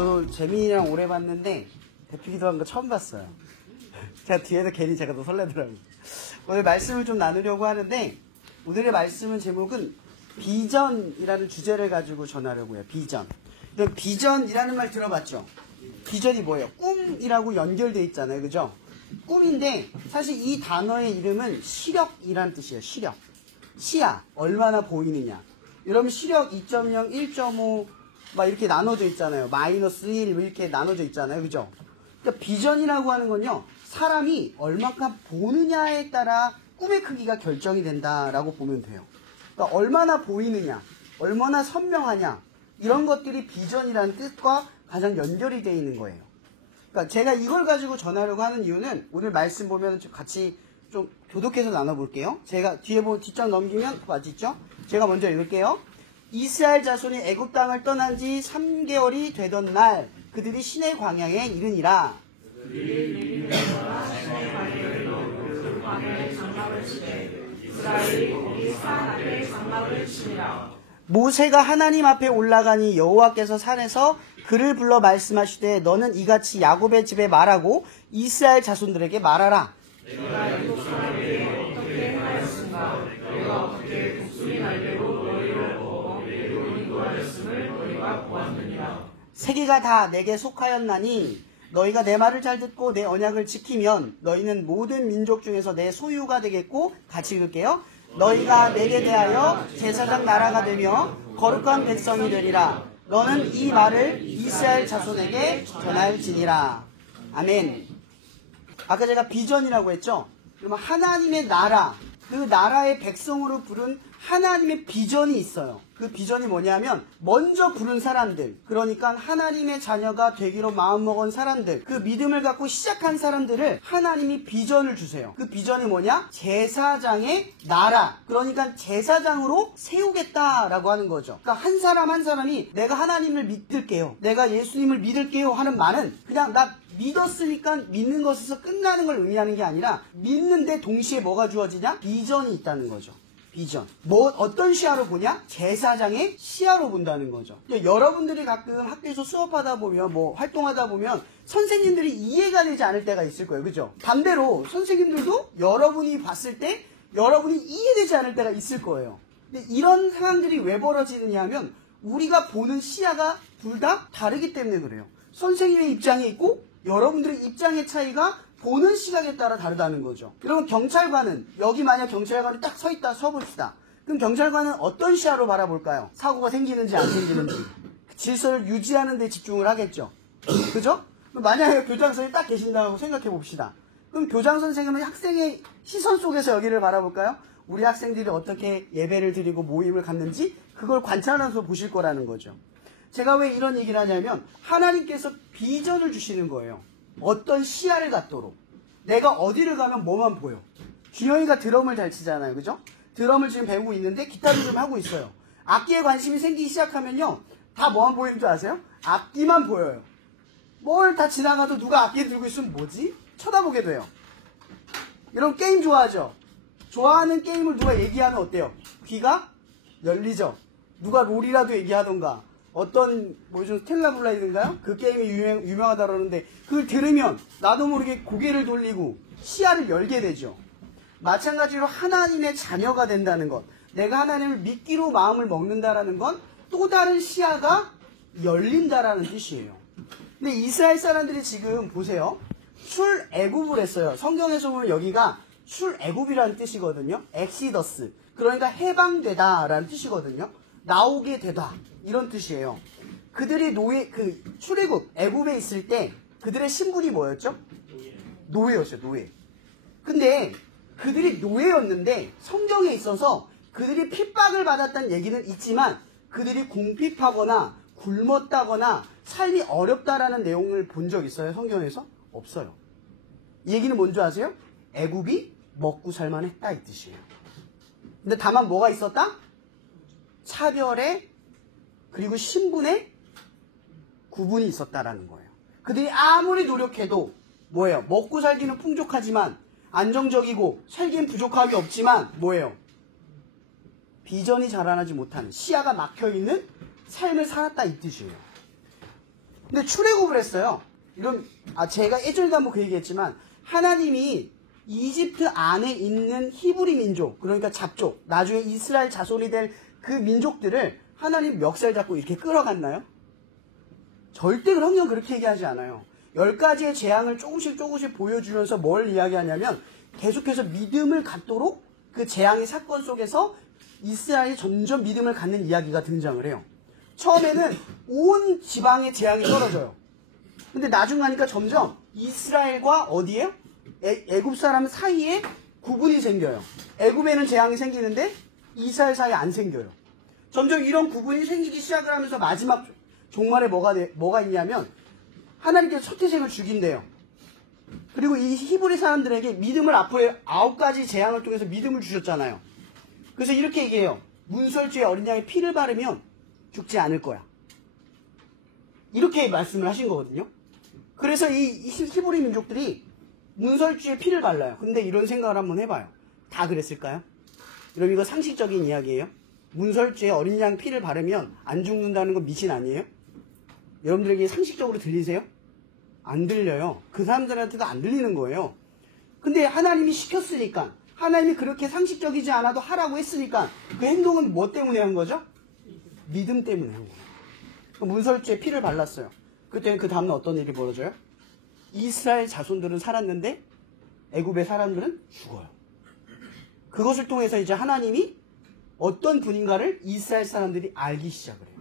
저도 재민이랑 오래 봤는데 대표 기도한 거 처음 봤어요. 제가 뒤에서 괜히 제가 더 설레더라고요. 오늘 말씀을 좀 나누려고 하는데 오늘의 말씀은 제목은 비전이라는 주제를 가지고 전하려고 해요. 비전. 비전이라는 말 들어봤죠? 비전이 뭐예요? 꿈이라고 연결되어 있잖아요. 그죠? 꿈인데 사실 이 단어의 이름은 시력이라는 뜻이에요. 시력. 시야. 얼마나 보이느냐. 여러분 시력 2.0, 1.5 막 이렇게 나눠져 있잖아요. 마이너스 1 이렇게 나눠져 있잖아요. 그죠? 그러니까 비전이라고 하는 건요. 사람이 얼마큼 보느냐에 따라 꿈의 크기가 결정이 된다라고 보면 돼요. 그러니까 얼마나 보이느냐, 얼마나 선명하냐 이런 것들이 비전이라는 뜻과 가장 연결이 되어 있는 거예요. 그러니까 제가 이걸 가지고 전하려고 하는 이유는 오늘 말씀 보면 같이 좀 교독해서 나눠볼게요. 제가 뒤에 뒷장 넘기면 맞죠? 제가 먼저 읽을게요. 이스라엘 자손이 애굽 땅을 떠난 지 3개월이 되던 날 그들이 시내 광야에 이르니라. 모세가 하나님 앞에 올라가니 여호와께서 산에서 그를 불러 말씀하시되 너는 이같이 야곱의 집에 말하고 이스라엘 자손들에게 말하라. 내가 애굽 사람에게 어떻게 하였은가? 내가 어떻게 독수리 날개로 너희를 얻어 내게로 인도하였음을 너희가 보았느니라. 세계가 다 내게 속하였나니 너희가 내 말을 잘 듣고 내 언약을 지키면 너희는 모든 민족 중에서 내 소유가 되겠고 같이 읽을게요. 너희가 내게 대하여 제사장 나라가 되며 거룩한 백성이 되리라. 너는 이 말을 이스라엘 자손에게 전할지니라. 아멘. 아까 제가 비전이라고 했죠. 그러면 하나님의 나라, 그 나라의 백성으로 부른 하나님의 비전이 있어요. 그 비전이 뭐냐면 먼저 부른 사람들, 그러니까 하나님의 자녀가 되기로 마음먹은 사람들, 그 믿음을 갖고 시작한 사람들을 하나님이 비전을 주세요. 그 비전이 뭐냐? 제사장의 나라, 그러니까 제사장으로 세우겠다라고 하는 거죠. 그러니까 한 사람 한 사람이 내가 하나님을 믿을게요, 내가 예수님을 믿을게요 하는 말은 그냥 나 믿었으니까 믿는 것에서 끝나는 걸 의미하는 게 아니라 믿는데 동시에 뭐가 주어지냐? 비전이 있다는 거죠. 비전. 어떤 시야로 보냐? 제사장의 시야로 본다는 거죠. 여러분들이 가끔 학교에서 수업하다 보면, 활동하다 보면, 선생님들이 이해가 되지 않을 때가 있을 거예요. 그죠? 반대로, 선생님들도 여러분이 봤을 때, 여러분이 이해되지 않을 때가 있을 거예요. 근데 이런 상황들이 왜 벌어지느냐 하면, 우리가 보는 시야가 둘 다 다르기 때문에 그래요. 선생님의 입장이 있고, 여러분들의 입장의 차이가 보는 시각에 따라 다르다는 거죠. 그러면 경찰관은, 여기 만약 경찰관이 딱 서봅시다. 그럼 경찰관은 어떤 시야로 바라볼까요? 사고가 생기는지 안 생기는지. 질서를 유지하는 데 집중을 하겠죠. 그죠? 만약에 교장선생님이 딱 계신다고 생각해 봅시다. 그럼 교장선생님은 학생의 시선 속에서 여기를 바라볼까요? 우리 학생들이 어떻게 예배를 드리고 모임을 갖는지 그걸 관찰하면서 보실 거라는 거죠. 제가 왜 이런 얘기를 하냐면 하나님께서 비전을 주시는 거예요. 어떤 시야를 갖도록. 내가 어디를 가면 뭐만 보여. 준영이가 드럼을 잘 치잖아요. 그죠? 드럼을 지금 배우고 있는데 기타를 좀 하고 있어요. 악기에 관심이 생기기 시작하면요. 다 뭐만 보이는 줄 아세요? 악기만 보여요. 뭘 다 지나가도 누가 악기 들고 있으면 뭐지? 쳐다보게 돼요. 여러분 게임 좋아하죠? 좋아하는 게임을 누가 얘기하면 어때요? 귀가 열리죠? 누가 롤이라도 얘기하던가 어떤 스텔라블라이드인가요? 그 게임이 유명하다 그러는데 그걸 들으면 나도 모르게 고개를 돌리고 시야를 열게 되죠. 마찬가지로 하나님의 자녀가 된다는 것, 내가 하나님을 믿기로 마음을 먹는다라는 건 또 다른 시야가 열린다라는 뜻이에요. 근데 이스라엘 사람들이 지금 보세요. 출애굽을 했어요. 성경에서 보면 여기가 출애굽이라는 뜻이거든요. 엑시더스, 그러니까 해방되다라는 뜻이거든요. 나오게 되다 이런 뜻이에요. 그들이 출애굽 애굽에 있을 때 그들의 신분이 뭐였죠? 노예였어요. 노예. 근데 그들이 노예였는데 성경에 있어서 그들이 핍박을 받았다는 얘기는 있지만 그들이 궁핍하거나 굶었다거나 삶이 어렵다라는 내용을 본 적 있어요? 성경에서? 없어요. 이 얘기는 뭔지 아세요? 애굽이 먹고 살만했다 이 뜻이에요. 근데 다만 뭐가 있었다? 차별에 그리고 신분에 구분이 있었다라는 거예요. 그들이 아무리 노력해도 뭐예요? 먹고 살기는 풍족하지만 안정적이고 살기엔 부족함이 없지만 뭐예요? 비전이 자라나지 못하는, 시야가 막혀있는 삶을 살았다 이 뜻이에요. 근데 출애굽을 했어요. 제가 예전에도 한번 그 얘기했지만 하나님이 이집트 안에 있는 히브리 민족, 그러니까 잡족, 나중에 이스라엘 자손이 될 그 민족들을 하나님 멱살 잡고 이렇게 끌어갔나요? 절대 성경 그렇게 얘기하지 않아요. 10가지의 재앙을 조금씩 보여주면서 뭘 이야기하냐면 계속해서 믿음을 갖도록 그 재앙의 사건 속에서 이스라엘이 점점 믿음을 갖는 이야기가 등장을 해요. 처음에는 온 지방의 재앙이 떨어져요. 근데 나중 가니까 점점 이스라엘과 어디에요? 애굽 사람 사이에 구분이 생겨요. 애굽에는 재앙이 생기는데 이스라엘 사이에 안 생겨요. 점점 이런 구분이 생기기 시작을 하면서 마지막 종말에 뭐가 있냐면 하나님께서 첫태생을 죽인대요. 그리고 이 히브리 사람들에게 믿음을 앞으로 9가지 재앙을 통해서 믿음을 주셨잖아요. 그래서 이렇게 얘기해요. 문설주에 어린 양의 피를 바르면 죽지 않을 거야. 이렇게 말씀을 하신 거거든요. 그래서 이 히브리 민족들이 문설주에 피를 발라요. 근데 이런 생각을 한번 해봐요. 다 그랬을까요? 여러분 이거 상식적인 이야기예요. 문설주에 어린 양 피를 바르면 안 죽는다는 거 미신 아니에요? 여러분들에게 상식적으로 들리세요? 안 들려요. 그 사람들한테도 안 들리는 거예요. 근데 하나님이 시켰으니까, 하나님이 그렇게 상식적이지 않아도 하라고 했으니까 그 행동은 뭐 때문에 한 거죠? 믿음 때문에 한 거예요. 문설주에 피를 발랐어요. 그때는 그 다음날 어떤 일이 벌어져요? 이스라엘 자손들은 살았는데 애굽의 사람들은 죽어요. 그것을 통해서 이제 하나님이 어떤 분인가를 이스라엘 사람들이 알기 시작을 해요.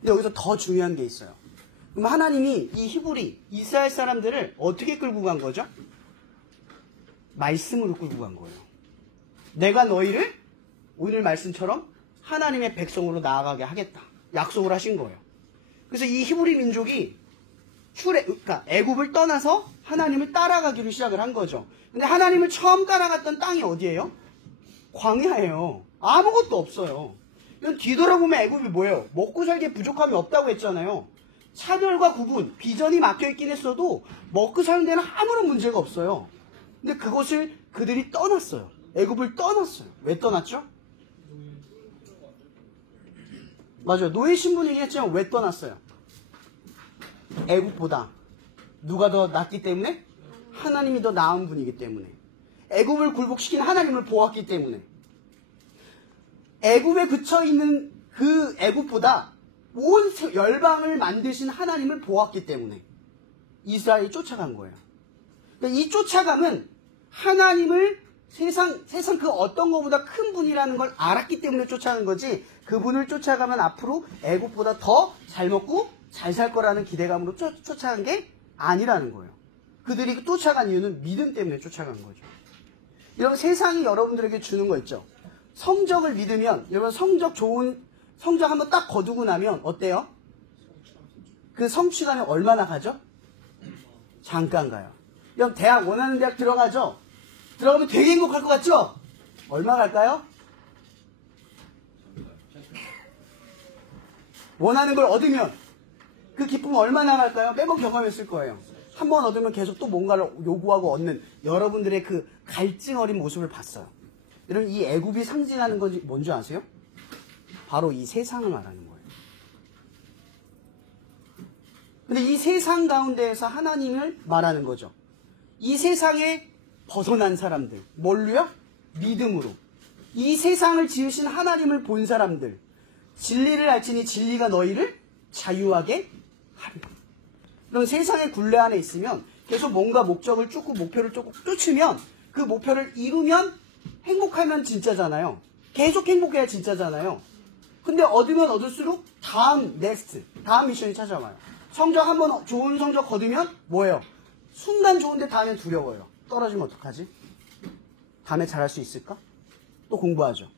근데 여기서 더 중요한 게 있어요. 그럼 하나님이 이 히브리, 이스라엘 사람들을 어떻게 끌고 간 거죠? 말씀으로 끌고 간 거예요. 내가 너희를 오늘 말씀처럼 하나님의 백성으로 나아가게 하겠다. 약속을 하신 거예요. 그래서 이 히브리 민족이 그러니까 애굽을 떠나서 하나님을 따라가기로 시작을 한 거죠. 근데 하나님을 처음 따라갔던 땅이 어디예요? 광야예요. 아무것도 없어요. 이건 뒤돌아보면 애굽이 뭐예요? 먹고 살기에 부족함이 없다고 했잖아요. 차별과 구분, 비전이 막혀있긴 했어도 먹고 사는 데는 아무런 문제가 없어요. 근데 그것을 그들이 떠났어요. 애굽을 떠났어요. 왜 떠났죠? 맞아요. 노예 신분 얘기했지만 왜 떠났어요? 애굽보다 누가 더 낫기 때문에? 하나님이 더 나은 분이기 때문에. 애굽을 굴복시킨 하나님을 보았기 때문에. 애굽에 그쳐있는 그 애굽보다 온 열방을 만드신 하나님을 보았기 때문에 이스라엘이 쫓아간 거예요. 그러니까 이 쫓아감은 하나님을 세상 그 어떤 것보다 큰 분이라는 걸 알았기 때문에 쫓아간 거지, 그분을 쫓아가면 앞으로 애굽보다 더 잘 먹고 잘 살 거라는 기대감으로 쫓아간 게 아니라는 거예요. 그들이 쫓아간 이유는 믿음 때문에 쫓아간 거죠. 여러분 세상이 여러분들에게 주는 거 있죠. 성적을 믿으면, 여러분 좋은 성적 한번 딱 거두고 나면 어때요? 그 성취감이 얼마나 가죠? 잠깐 가요. 여러분 대학 원하는 대학 들어가죠? 들어가면 되게 행복할 것 같죠? 얼마 갈까요? 원하는 걸 얻으면 그 기쁨은 얼마나 갈까요? 매번 경험했을 거예요. 한 번 얻으면 계속 또 뭔가를 요구하고 얻는 여러분들의 그 갈증 어린 모습을 봤어요. 여러분 이 애굽이 상징하는 건지 뭔지 아세요? 바로 이 세상을 말하는 거예요. 근데 이 세상 가운데에서 하나님을 말하는 거죠. 이 세상에 벗어난 사람들, 뭘로요? 믿음으로. 이 세상을 지으신 하나님을 본 사람들, 진리를 알지니 진리가 너희를 자유하게 하리라. 그럼 세상의 굴레 안에 있으면 계속 뭔가 목적을 쫓고 목표를 쫓으면 그 목표를 이루면 행복하면 진짜잖아요. 계속 행복해야 진짜잖아요. 근데 얻으면 얻을수록 다음 미션이 찾아와요. 성적 한번 좋은 성적 거두면 뭐예요? 순간 좋은데 다음엔 두려워요. 떨어지면 어떡하지? 다음에 잘할 수 있을까? 또 공부하죠.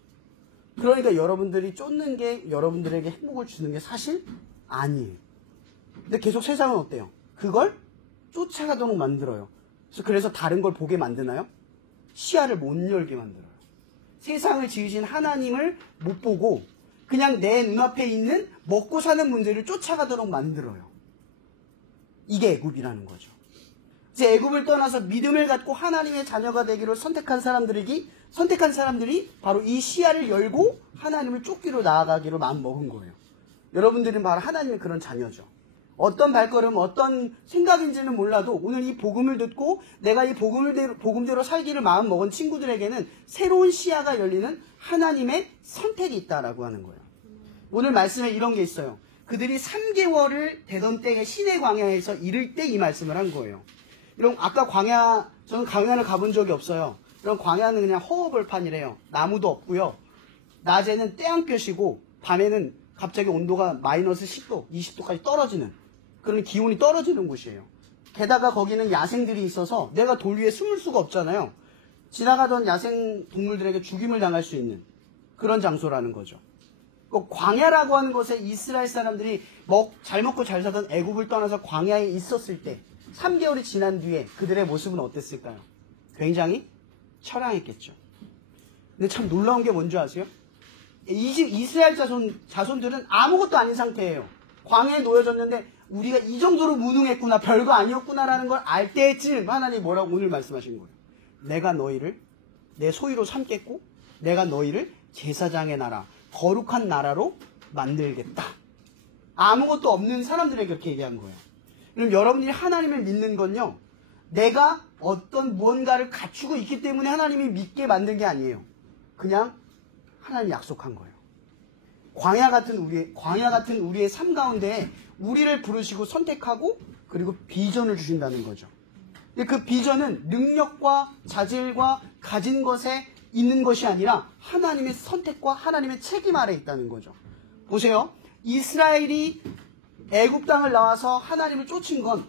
그러니까 여러분들이 쫓는 게 여러분들에게 행복을 주는 게 사실 아니에요. 근데 계속 세상은 어때요? 그걸 쫓아가도록 만들어요. 그래서 다른 걸 보게 만드나요? 시야를 못 열게 만들어요. 세상을 지으신 하나님을 못 보고 그냥 내 눈앞에 있는 먹고 사는 문제를 쫓아가도록 만들어요. 이게 애굽이라는 거죠. 이제 애굽을 떠나서 믿음을 갖고 하나님의 자녀가 되기로 선택한 사람들이 바로 이 시야를 열고 하나님을 쫓기로 나아가기로 마음 먹은 거예요. 여러분들은 바로 하나님의 그런 자녀죠. 어떤 발걸음, 어떤 생각인지는 몰라도 오늘 이 복음을 듣고 내가 이 복음대로 살기를 마음 먹은 친구들에게는 새로운 시야가 열리는 하나님의 선택이 있다라고 하는 거예요. 오늘 말씀에 이런 게 있어요. 그들이 3개월을 되던 때에 시내 광야에서 이를 때 이 말씀을 한 거예요. 이런 아까 저는 광야를 가본 적이 없어요. 이런 광야는 그냥 허허벌판이래요. 나무도 없고요. 낮에는 태양볕이고 밤에는 갑자기 온도가 마이너스 10도, 20도까지 떨어지는 그런 기온이 떨어지는 곳이에요. 게다가 거기는 야생들이 있어서 내가 돌 위에 숨을 수가 없잖아요. 지나가던 야생 동물들에게 죽임을 당할 수 있는 그런 장소라는 거죠. 광야라고 하는 곳에 이스라엘 사람들이 잘 먹고 잘 살던 애굽을 떠나서 광야에 있었을 때 3개월이 지난 뒤에 그들의 모습은 어땠을까요? 굉장히 처량했겠죠. 근데 참 놀라운 게 뭔지 아세요? 이스라엘 자손들은 아무것도 아닌 상태예요. 광야에 놓여졌는데 우리가 이 정도로 무능했구나, 별거 아니었구나라는 걸 알 때쯤 하나님이 뭐라고 오늘 말씀하신 거예요. 내가 너희를 내 소유로 삼겠고 내가 너희를 제사장의 나라, 거룩한 나라로 만들겠다. 아무것도 없는 사람들에게 그렇게 얘기한 거예요. 그럼 여러분들이 하나님을 믿는 건요, 내가 어떤 무언가를 갖추고 있기 때문에 하나님이 믿게 만든 게 아니에요. 그냥 하나님이 약속한 거예요. 광야 같은 우리의 삶 가운데 우리를 부르시고 선택하고 그리고 비전을 주신다는 거죠. 근데 그 비전은 능력과 자질과 가진 것에 있는 것이 아니라 하나님의 선택과 하나님의 책임 아래 있다는 거죠. 보세요. 이스라엘이 애굽 땅을 나와서 하나님을 쫓은 건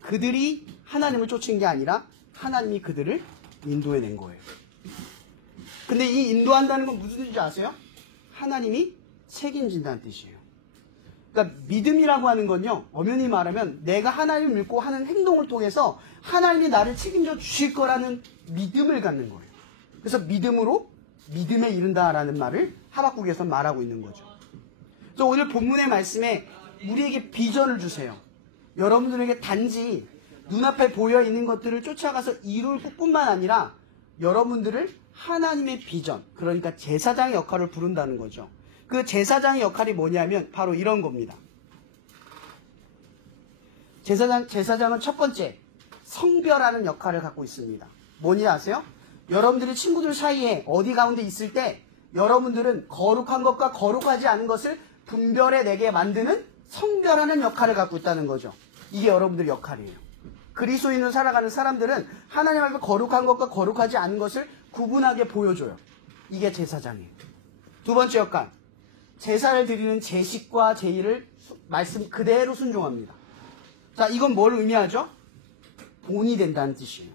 그들이 하나님을 쫓은 게 아니라 하나님이 그들을 인도해낸 거예요. 근데 이 인도한다는 건 무슨 뜻인지 아세요? 하나님이 책임진다는 뜻이에요. 그러니까 믿음이라고 하는 건요, 엄연히 말하면 내가 하나님을 믿고 하는 행동을 통해서 하나님이 나를 책임져 주실 거라는 믿음을 갖는 거예요. 그래서 믿음으로 믿음에 이른다라는 말을 하박국에서 말하고 있는 거죠. 그래서 오늘 본문의 말씀에 우리에게 비전을 주세요. 여러분들에게 단지 눈앞에 보여 있는 것들을 쫓아가서 이룰 뿐만 아니라 여러분들을 하나님의 비전, 그러니까 제사장의 역할을 부른다는 거죠. 그 제사장의 역할이 뭐냐면 바로 이런 겁니다. 제사장은 첫 번째, 성별하는 역할을 갖고 있습니다. 뭔지 아세요? 여러분들이 친구들 사이에 어디 가운데 있을 때 여러분들은 거룩한 것과 거룩하지 않은 것을 분별해내게 만드는 성별하는 역할을 갖고 있다는 거죠. 이게 여러분들의 역할이에요. 그리스도인으로 살아가는 사람들은 하나님 앞에 거룩한 것과 거룩하지 않은 것을 구분하게 보여줘요. 이게 제사장이에요. 두 번째 역할, 제사를 드리는 제식과 제의를 말씀 그대로 순종합니다. 자, 이건 뭘 의미하죠? 본이 된다는 뜻이에요.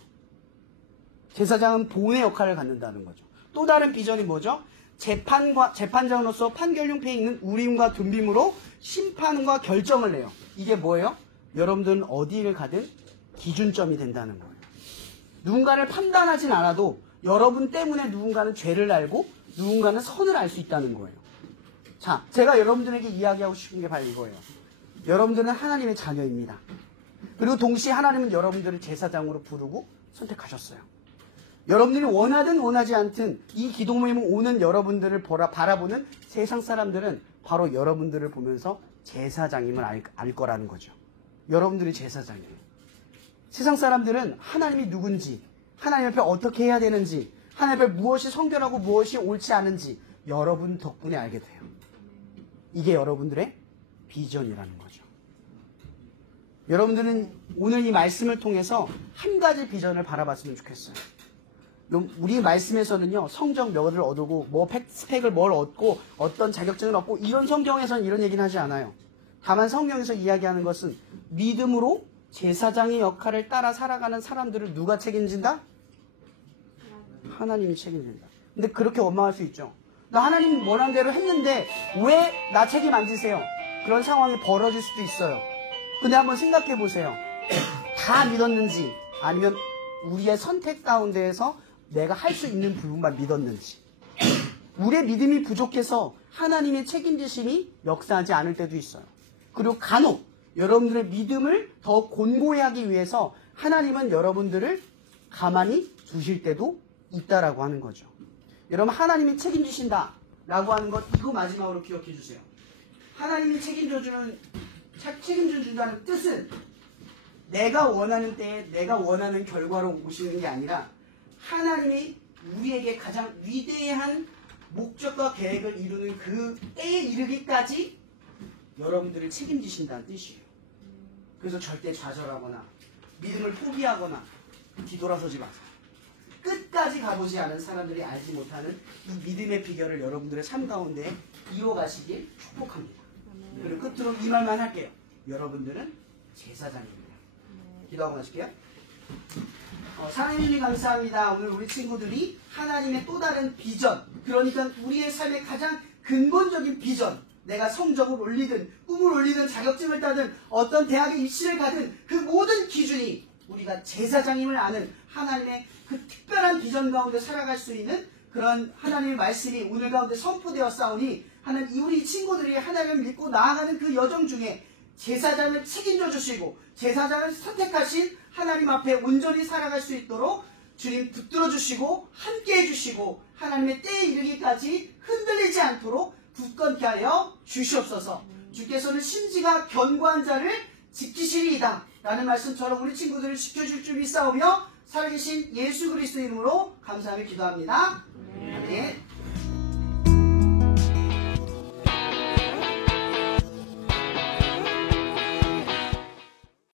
제사장은 본의 역할을 갖는다는 거죠. 또 다른 비전이 뭐죠? 재판장으로서 판결용패에 있는 우림과 둠빔으로 심판과 결정을 내요. 이게 뭐예요? 여러분들은 어디를 가든 기준점이 된다는 거예요. 누군가를 판단하진 않아도 여러분 때문에 누군가는 죄를 알고 누군가는 선을 알 수 있다는 거예요. 자, 제가 여러분들에게 이야기하고 싶은 게 바로 이거예요. 여러분들은 하나님의 자녀입니다. 그리고 동시에 하나님은 여러분들을 제사장으로 부르고 선택하셨어요. 여러분들이 원하든 원하지 않든 이 기도 모임에 오는 여러분들을 바라보는 세상 사람들은 바로 여러분들을 보면서 제사장임을 알 거라는 거죠. 여러분들이 제사장이에요. 세상 사람들은 하나님이 누군지, 하나님 앞에 어떻게 해야 되는지, 하나님 앞에 무엇이 성결하고 무엇이 옳지 않은지 여러분 덕분에 알게 돼요. 이게 여러분들의 비전이라는 거죠. 여러분들은 오늘 이 말씀을 통해서 한 가지 비전을 바라봤으면 좋겠어요. 우리 말씀에서는요, 성적 몇을 얻고, 스펙을 뭘 얻고, 어떤 자격증을 얻고, 이런 성경에서는 이런 얘기는 하지 않아요. 다만 성경에서 이야기하는 것은 믿음으로 제사장의 역할을 따라 살아가는 사람들을 누가 책임진다? 하나님이 책임진다. 근데 그렇게 원망할 수 있죠. 나 하나님 원하는 대로 했는데 왜 나 책임 안 지세요? 그런 상황이 벌어질 수도 있어요. 근데 한번 생각해 보세요. 다 믿었는지 아니면 우리의 선택 가운데에서 내가 할 수 있는 부분만 믿었는지. 우리의 믿음이 부족해서 하나님의 책임지심이 역사하지 않을 때도 있어요. 그리고 간혹 여러분들의 믿음을 더 곤고히 하기 위해서 하나님은 여러분들을 가만히 두실 때도 있다라고 하는 거죠. 여러분, 하나님이 책임지신다 라고 하는 것, 이거 마지막으로 기억해 주세요. 하나님이 책임져주는 책임져 준다는 뜻은 내가 원하는 때에 내가 원하는 결과로 오시는 게 아니라 하나님이 우리에게 가장 위대한 목적과 계획을 이루는 그 때에 이르기까지 여러분들을 책임지신다는 뜻이에요. 그래서 절대 좌절하거나 믿음을 포기하거나 뒤돌아서지 마세요. 끝까지 가보지 않은 사람들이 알지 못하는 이 믿음의 비결을 여러분들의 삶 가운데 이어가시길 축복합니다. 그리고 끝으로 이 말만 할게요. 여러분들은 제사장입니다. 기도하고 마실게요. 하나님 감사합니다. 오늘 우리 친구들이 하나님의 또 다른 비전, 그러니까 우리의 삶의 가장 근본적인 비전, 내가 성적을 올리든 꿈을 올리든 자격증을 따든 어떤 대학에 입시를 가든 그 모든 기준이 우리가 제사장임을 아는 하나님의 그 특별한 비전 가운데 살아갈 수 있는 그런 하나님의 말씀이 오늘 가운데 선포되어 싸우니 하나님, 우리 친구들이 하나님을 믿고 나아가는 그 여정 중에 제사장을 책임져 주시고 제사장을 선택하신 하나님 앞에 온전히 살아갈 수 있도록 주님 붙들어 주시고 함께 해주시고 하나님의 때에 이르기까지 흔들리지 않도록 굳건케 하여 주시옵소서. 주께서는 심지가 견고한 자를 지키시리이다 라는 말씀처럼 우리 친구들을 지켜줄 줄 믿사오며 살아계신 예수 그리스도 이름으로 감사하며 기도합니다. 아멘.